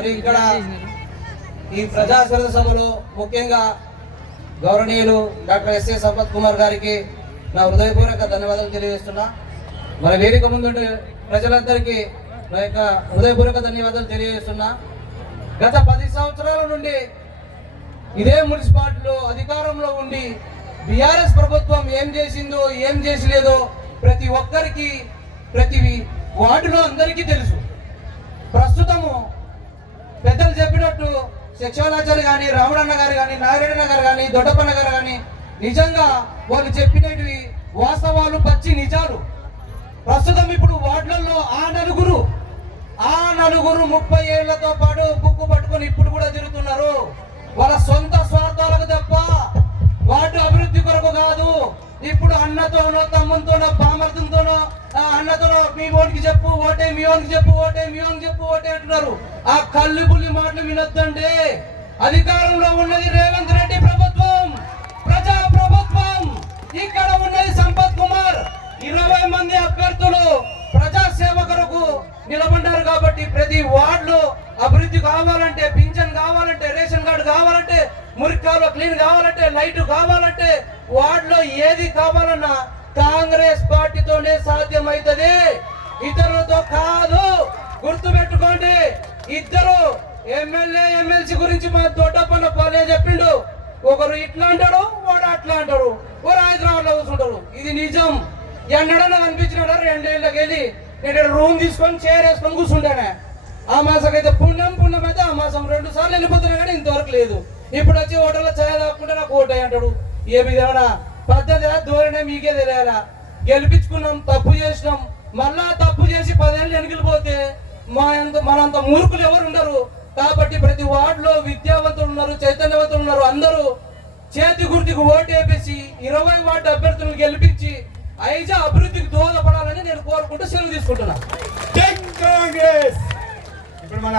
మరి ఇక్కడ ఈ ప్రజా సభలో ముఖ్యంగా గౌరవనీయులు డాక్టర్ ఎస్ఏ సంపత్ కుమార్ గారికి నా హృదయపూర్వక ధన్యవాదాలు తెలియజేస్తున్నా. మరి వేదిక ముందు ప్రజలందరికీ నా యొక్క హృదయపూర్వక ధన్యవాదాలు తెలియజేస్తున్నా. గత పది సంవత్సరాల నుండి ఇదే మున్సిపాలిటీలో అధికారంలో ఉండి బీఆర్ఎస్ ప్రభుత్వం ఏం చేసిందో ఏం చేసలేదో ప్రతి ఒక్కరికి ప్రతి వార్డులో అందరికీ తెలుసు. ప్రస్తుతము శిక్షణాచారి కానీ రాముడన్న గారు కానీ నారాయణ గారు కానీ దొడ్డపన్న గారు కానీ నిజంగా వాళ్ళు చెప్పినవి వాస్తవాలు పచ్చి నిజాలు. ప్రస్తుతం ఇప్పుడు వార్డులలో ఆ నలుగురు ఆ నలుగురు ముప్పై ఏళ్ళతో పాటు బుక్కు పట్టుకొని ఇప్పుడు కూడా తిరుగుతున్నారు. వాళ్ళ సొంత స్వార్థాలకు తప్ప వార్డు అభివృద్ధి కొరకు కాదు. ఇప్పుడు అన్నతోనో తమ్ముతోనో బామర్దంతోనో ఆ అన్నతోనో మీ ఓనికి చెప్పు ఓటే మీ ఓనికి చెప్పు ఓటే మీ ఓనికి చెప్పు ఓటే అంటున్నారు. ఆ కళ్ళు మాటలు వినొద్దండి. అధికారంలో ఉన్నది రేవంత్ రెడ్డి ప్రభుత్వం. ప్రజా ప్రభుత్వం. ఇక్కడ ఉన్నది సంపత్ కుమార్. ఇరవై మంది అభ్యర్థులు ప్రజా సేవకులకు నిలబడ్డారు కాబట్టి ప్రతి వార్డులో అభివృద్ధి కావాలంటే పింఛన్ కావాలంటే రేషన్ కార్డు కావాలంటే మురికాలు క్లీన్ కావాలంటే లైట్ కావాలంటే వార్డులో ఏది కావాలన్నా కాంగ్రెస్ పార్టీతోనే సాధ్యమవుతుంది ఇతరులతో కాదు. గుర్తు పెట్టుకోండి ఇద్దరు ఎమ్మెల్యే ఎమ్మెల్సీ గురించి మా దొడ్డప్పన్న పాలే చెప్పిండు. ఒకరు ఇట్లా అంటాడు వాడు అట్లా అంటాడు. ఒకరు హైదరాబాద్లో కూర్చుంటారు ఇది నిజం. ఎన్నడన్నా కనిపించినాడు రెండేళ్ళకి వెళ్ళి నేను రూమ్ తీసుకొని చైర్ వేసుకొని కూర్చుంటానే. ఆ మాసం అయితే పుణ్యం పుణ్యం అయితే ఆ మాసం రెండు సార్లు వెళ్ళిపోతున్నా కానీ ఇంతవరకు లేదు. ఇప్పుడు వచ్చి హోటల్లో ఛాయ్ తాగకుండా నాకు ఓటాయి అంటాడు. ఏమి ఏమన్నా పద్ధతి ధోరణి మీకే తెలియాలా గెలిపించుకున్నాం తప్పు చేసినాం. మళ్ళా తప్పు చేసి పదేళ్ళు వెనుకలిపోతే మా అంత మనంత మూర్ఖులు ఎవరు ఉండరు. కాబట్టి ప్రతి వార్డులో విద్యావంతులు ఉన్నారు చైతన్యవంతులు ఉన్నారు. అందరూ చేతి గుర్తుకు ఓటు వేపేసి ఇరవై వార్డు అభ్యర్థులను గెలిపించి ఐజా అభివృద్ధికి దోహదపడాలని నేను కోరుకుంటూ సెలవు తీసుకుంటున్నా. ఇప్పుడు మన